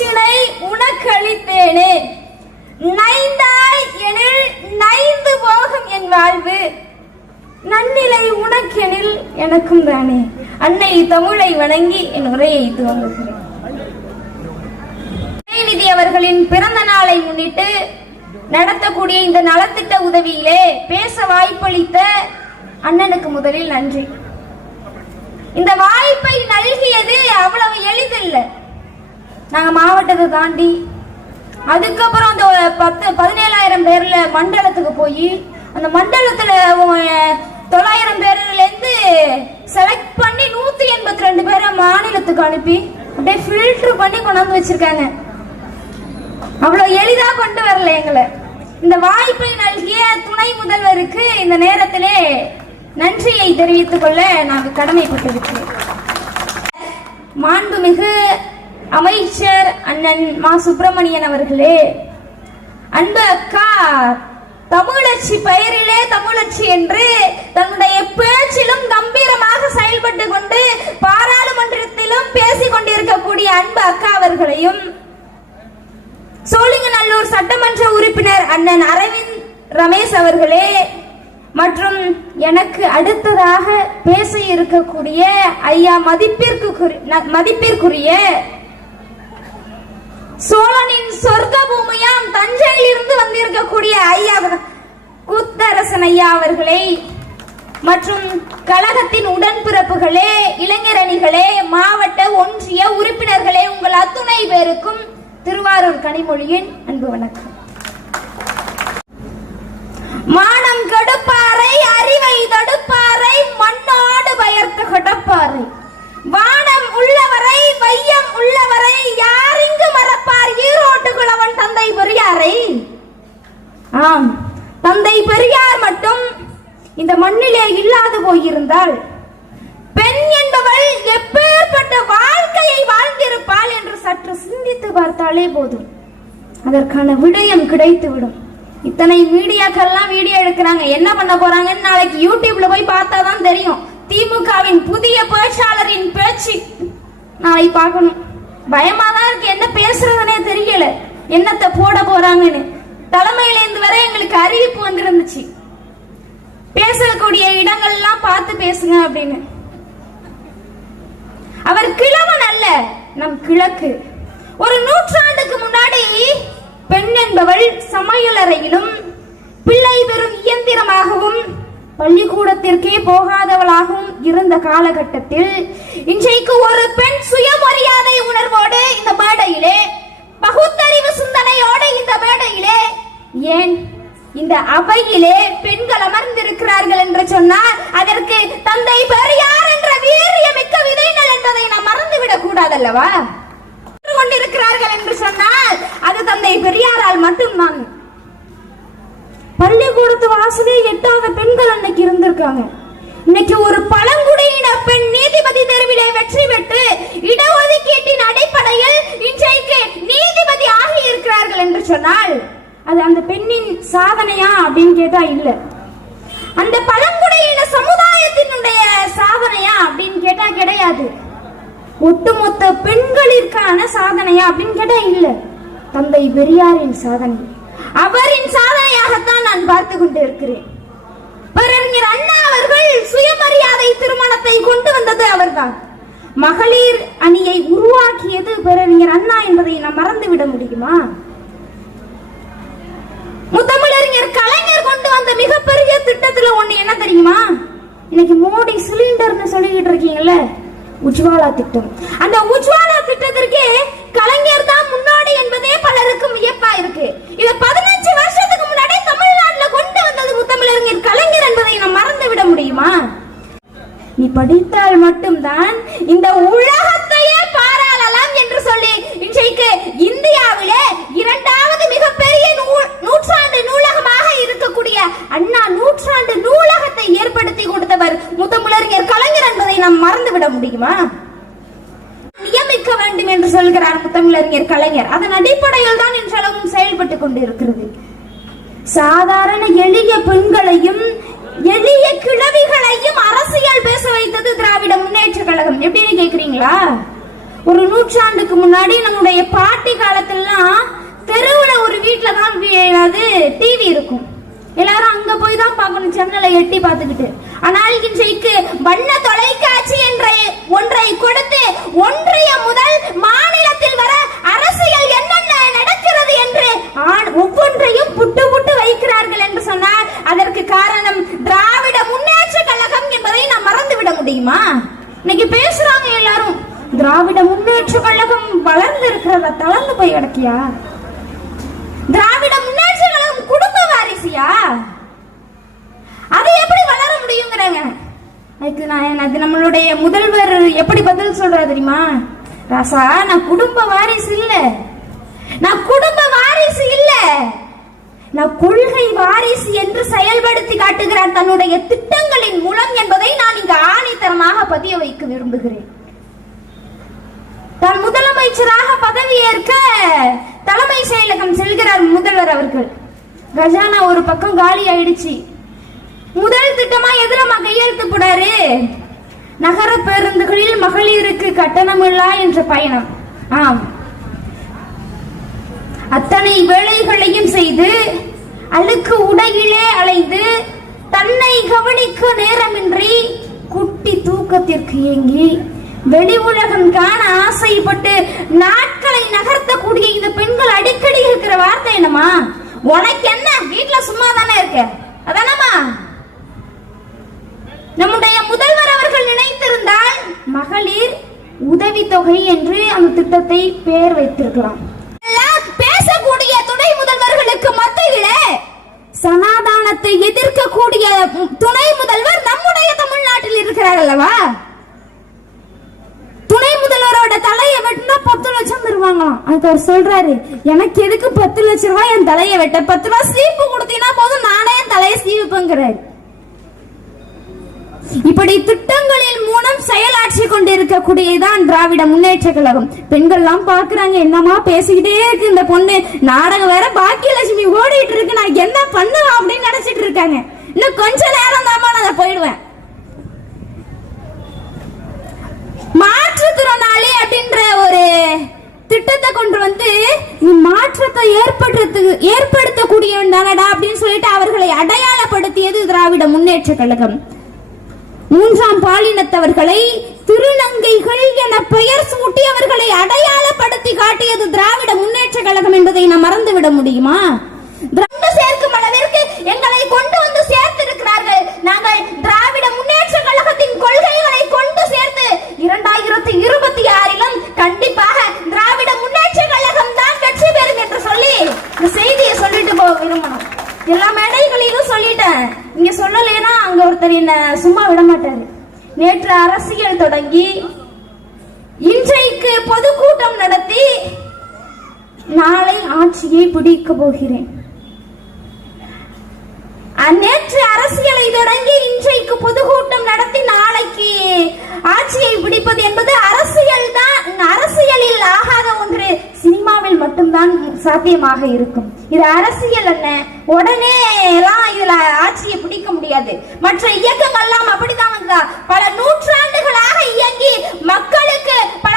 நூற்றினை உனக்களித்தேனே, நைந்தாய் எனில் நைந்து போகும் என் வாழ்வு, நன்னிலை உனக்கெனில் எனக்கும் தானே. அன்னை தமிழை வணங்கி என் உரையை துவங்குகிறேன். உதயநிதி அவர்களின் பிறந்த நாளை முன்னிட்டு நடத்தக்கூடிய இந்த நலத்திட்ட உதவியிலே பேச வாய்ப்பளித்த அண்ணனுக்கு முதலில் நன்றி. இந்த வாய்ப்பை நல்கியது அவ்வளவு எளிதில்லை. நாங்க மாவட்டத்தை தாண்டி அதுக்கப்புறம் அந்த 17,000 பேர்ல மண்டலத்துக்கு போய் அந்த மண்டலத்துல 900 பேர்ல இருந்து செலக்ட் பண்ணி 182 பேரை மாநிலத்துக்கு அனுப்பி அப்படியே ஃபில்டர் பண்ணி கொண்டாந்து வச்சிருக்காங்க. அவ்வளவு எளிதா கொண்டு வரல எங்களை. இந்த வாய்ப்பை நல்கிய துணை முதல்வருக்கு இந்த நேரத்திலே நன்றியை தெரிவித்துக் கொள்ள நாங்கள் கடமைப்பட்டிருக்கிறோம். மாண்புமிகு அமைச்சர் அண்ணன் மா சுப்பிரமணியன் அவர்களே, அன்பு அக்கா, தமிழச்சி பெயரிலே தமிழச்சி என்று தன்னுடைய பேச்சிலும் கம்பீரமாக செயல்பட்டு கொண்டு பாராளுமன்றத்திலும் பேசிக் கொண்டிருக்கக்கூடிய அன்பு அக்கா அவர்களையும், சோழிங்கநல்லூர் சட்டமன்ற உறுப்பினர் அண்ணன் அரவிந்த் ரமேஷ் அவர்களே, மற்றும் எனக்கு அடுத்ததாக பேச இருக்கக்கூடிய ஐயா மதிப்பிற்குரிய சோழனின் சொர்க்க பூமியாம் தஞ்சையில் இருந்து வந்திருக்கக்கூடிய ஐயா கூத்தரசன் ஐயா அவர்களை, மற்றும் கழகத்தின் உடன்பிறப்புகளே, இளைஞரணிகளே, மாவட்ட ஒன்றிய உறுப்பினர்களே, உங்கள் அத்துணை பேருக்கும் திருவாரூர் கனிமொழியின் அன்பு வணக்கம். மானம் கடுப்பாறை, அறிவை தடுப்பாறை, மண்ணோடு பயர்த்த கடப்பாறை, வானம் உள்ளவரை வையம் உள்ளவரை யார் இங்கு மறப்பார் ஈரோட்டு குளவன் தந்தை பெரியாரை. ஆம், தந்தை பெரியார் மட்டும் இந்த மண்ணிலே இல்லாது போயிருந்தால் பெண் என்பவள் எப்பேற்பட்ட வாழ்க்கையை வாழ்ந்திருப்பாள் என்று சற்று சிந்தித்து பார்த்தாலே போதும், அதற்கான விடயம் கிடைத்துவிடும். இத்தனை மீடியாக்கள்லாம் வீடியோ எடுக்கிறாங்க, என்ன பண்ண போறாங்கன்னு நாளைக்கு யூடியூப்ல போய் பார்த்தாதான் தெரியும். திமுகவின் புதிய பேச்சாளரின் பேச்சு நாளை பார்க்கணும். பயமாதான் இருக்கு, என்ன பேசுறதுனே தெரியல, என்னத்தை போட போறாங்கன்னு. தலைமையிலேருந்து வரை எங்களுக்கு அறிவிப்பு வந்திருந்துச்சு, பேசக்கூடிய இடங்கள்லாம் பார்த்து பேசுங்க அப்படின்னு. அவர் கிழவன் அல்ல, நம் கிழக்கு. ஒரு நூற்றாண்டுக்கு முன்னாடி பெண் என்பவள் சமையலறையிலும் பிள்ளை பெறும் இயந்திரமாகவும் பள்ளிக்கூடத்திற்கே போகாதவளாகவும் இருந்த காலகட்டத்தில் இன்றைக்கு ஒரு பெண் சுயமரியாதை உணர்வோடு இந்த மேடையிலே, பகுத்தறிவு சிந்தனையோடு இந்த மேடையிலே, ஏன் இந்த அவையிலே பெண்கள் அமர்ந்திருக்கிறார்கள் என்று சொன்னால் அதற்கு தந்தை பெரியார் என்ற வீரியமிக்க விதைகள் என்பதை நாம் மறந்துவிடக் கூடாதல்லவா? கொண்டிருக்கிறார்கள் என்று சொன்னால் அது தந்தை பெரியாரால் மட்டும்தான். பள்ளிக்கூடத்து வாசலே எட்டாத பெண்கள் அன்னைக்கு இருந்திருக்காங்க. இன்னைக்கு ஒரு பழங்குடியின பெண் நீதிபதி தேர்விலே வெற்றி பெற்று இடஒதுக்கீட்டின் அடிப்படையில் இன்றைக்கு நீதிபதி ஆகி இருக்கிறார்கள் என்று சொன்னால் அது அந்த பெண்ணின் சாதனையா அப்படின்னு கேட்டா இல்ல. அந்த பழங்குடியின சமுதாயத்தினுடைய சாதனையா அப்படின்னு கேட்டா கிடையாது. ஒட்டுமொத்த பெண்களிற்கான சாதனையா அப்படின்னு கேட்டா இல்ல, தந்தை பெரியாரின் சாதனை, அவரின் சாதனையாகத்தான் நான் பார்த்து கொண்டு இருக்கிறேன். பேரறிஞர் அண்ணா அவர்கள் சுயமரியாதை திருமணத்தை கொண்டு வந்தது அவர்தான். மகளிர் அணியை உருவாக்கியது பேரறிஞர் அண்ணா என்பதை நாம் மறந்துவிட முடியுமா? முத்தமிழறிஞர் கலைஞர் கொண்டு வந்த மிகப்பெரிய திட்டத்துல ஒண்ணு என்ன தெரியுமா? இன்னைக்கு மோடி சிலிண்டர்னு சொல்லிக்கிட்டு இருக்கீங்கல்ல, உஜ்வாலா திட்டம். அந்த உஜ்வாலா திட்டத்திற்கு கலைஞர் தான் முன்னாடி என்பதே பலருக்கும் வியப்பா இருக்கு. இத 15 வருஷத்துக்கு முன்னாடி தமிழ்நாட்டுல கொண்டு வந்தது முத்தமிழறிஞர் கலைஞர் என்பதை நாம் மறந்து விட முடியுமா? நீ படித்தால் மட்டும்தான் இந்த உலகத்தையே பாராளலாம் என்று சொல்லி இன்றைக்கு இந்தியாவிலே 2வது மிகப்பெரிய நூற்றாண்டு நூலகமாக இருக்கக்கூடிய அண்ணா நூற்றாண்டு நூலகத்தை ஏற்படுத்தி கொடுத்தவர் முத்தமிழறிஞர் கலைஞர் என்பதை நாம் மறந்துவிட முடியுமா? நியமிக்க வேண்டும் என்று சொல்கிறார் முத்தமிழறிஞர் கலைஞர். அதன் அடிப்படையில் தான் இன்றளவும் செயல்பட்டுக் கொண்டிருக்கிறது. சாதாரண எளிய பெண்களையும் எளிய கிழவிகளையும் அரசியல் பேச வைத்தது திராவிட முன்னேற்ற கழகம். எப்படின்னு கேக்குறீங்களா? ஒரு நூற்றாண்டுக்கு முன்னாடி நம்முடைய பாட்டி காலத்திலாம் தெருவுல ஒரு வீட்டுல தான் டிவி இருக்கும். எல்லாரும் அங்க போய் தான் பார்க்கணும், சேனலை எட்டி பார்த்துக்கிட்டு. ஆனால் இன்றைக்கு வண்ண தொலைக்காட்சி என்ற ஒன்றை கொடுத்து ஒன்றிய முதல் மாநிலத்தில் வர அரசியல் என்னென்ன நடக்கிறது என்று ஒவ்வொன்றையும் புட்டு புட்டு வைக்கிறார்கள் என்று சொன்னால் அதற்கு காரணம் திராவிட முன்னேற்ற கழகம் என்பதை நாம் மறந்து விட முடியுமா? இன்னைக்கு பேசுறாங்க எல்லாரும், திராவிட முன்னேற்ற கழகம் வளர்ந்து இருக்கிறதா, தளர்ந்து போய் கிடக்கியா? திராவிட முன்னேற்ற கழகம் குடும்ப வாரிசியா? அது எப்படி வளர முடியுங்கிறாங்க. அதுக்கு நம்மளுடைய முதல்வர் எப்படி பதில் சொல்றா தெரியுமா? ராசா, நான் குடும்ப வாரிசு இல்ல, நான் குடும்ப வாரிசு இல்ல, நான் கொள்கை வாரிசு என்று செயல்படுத்தி காட்டுகிறார் தன்னுடைய திட்டங்களின் மூலம் என்பதை நான் இங்கு ஆணித்தரமாக பதிய வைக்க விரும்புகிறேன். தான் முதலமைச்சராக பதவியேற்க தலைமை செயலகம் செல்கிறார் முதல்வர் அவர்கள். கஜானா ஒரு பக்கம் காலி ஆயிடுச்சு. முதல் திட்டமா எதிரமா கையெழுத்து போடாரு, நகர பேருந்துகளில் மகளிருக்கு கட்டணமில்லா என்ற பயணம். ஆம், அத்தனை வேலைகளையும் செய்து அழுக்கு உடையிலே அலைந்து தன்னை கவனிக்க நேரமின்றி குட்டி தூக்கத்திற்கு ஏங்கி வெளி உலகம் காண ஆசைப்பட்டு நாட்களை நகர்த்தக்கூடிய இந்த பெண்கள் அடிக்கடி இருக்கிற வார்த்தை என்னமா? உனக்கு என்ன, வீட்டுல சும்மா தானே இருக்க, அதானமா? நம்முடைய முதல்வர் அவர்கள் நினைத்திருந்தால் மகளிர் உதவித்தொகை என்று அந்த திட்டத்தை பெயர் வைத்திருக்கலாம். பேசக்கூடிய துணை முதல்வர்களுக்கு மத்தியிலே சனாதானத்தை எதிர்க்கக்கூடிய துணை முதல்வர் நம்முடைய தமிழ்நாட்டில் இருக்கிறார் அல்லவா? துணை முதல்வரோட தலையை வெட்டினா 10 லட்சம் தருவாங்களாம். அதுக்கு அவர் சொல்றாரு, எனக்கு எதுக்கு 10 லட்சம் ரூபாய் என் தலையை வெட்ட, 10 ரூபாய் சீப்பு கொடுத்தீங்கன்னா போதும், நானே என் தலையை சீவிப்பேங்கிறாரு. இப்படி திட்டங்களின் மூலம் செயலாற்றி கொண்டிருக்கக்கூடியதான் திராவிட முன்னேற்ற கழகம். பெண்கள் எல்லாம் பாக்குறாங்க, என்னமா பேசிக்கிட்டே இருக்கு இந்த பொண்ணு, நாடகம் வேற பாக்கியலட்சுமி ஓடிட்டு இருக்கு, நான் என்ன பண்ணுவேன் அப்படின்னு நினைச்சிட்டு இருக்காங்க. இன்னும் கொஞ்ச நேரம் தான் நான் போயிடுவேன். மாற்றுத்திறனாளி அப்படின்ற ஒரு திட்டத்தை கொண்டு வந்து நீ மாற்றத்தை ஏற்படுத்தக்கூடியவன் தானடா அப்படின்னு சொல்லிட்டு அவர்களை அடையாளப்படுத்தியது திராவிட முன்னேற்ற கழகம். 3ஆம் பாலினத்தவர்களை திருநங்கைகள் என பெயர் சூட்டி அவர்களை அடையாளப்படுத்தி காட்டியது திராவிட முன்னேற்ற கழகம் என்பதை நாம் மறந்துவிட முடியுமா? சேர்க்கும் அளவிற்கு எங்களை கொண்டு வந்து சேர்த்திருக்கிறார்கள். நாங்கள் திராவிட முன்னேற்ற கழகத்தின் கொள்கைகளை கொண்டு சேர்த்து 2026 கண்டிப்பாக திராவிட முன்னேற்ற கழகம் தான் வெற்றி பெறும் என்று சொல்லி இந்த செய்தியை சொல்லிட்டு போக விரும்பணும். எல்லா மேடைகளிலும் சொல்லிட்டேன், இங்க சொல்லலைன்னா அங்க ஒருத்தர் என்ன சும்மா விட மாட்டாரு. நேற்று அரசியல் தொடங்கி இன்றைக்கு பொதுக்கூட்டம் நடத்தி நாளை ஆட்சியை பிடிக்க போகிறேன். நேற்று அரசியலை தொடங்கி இன்றைக்கு பொதுக்கூட்டம் நடத்தி நாளைக்கு ஆட்சியை பிடிப்பது என்பது அரசியல் தான். அரசியலில் ஆகாத ஒன்று சினிமாவில் மட்டும்தான் சாத்தியமாக இருக்கும். இது அரசியல் என்ன, உடனே எல்லாம் இதுல ஆட்சியை பிடிக்க முடியாது. மற்ற இயக்கங்கள் எல்லாம் அப்படித்தான் பல நூற்றாண்டுகளாக இயங்கி மக்களுக்கு பல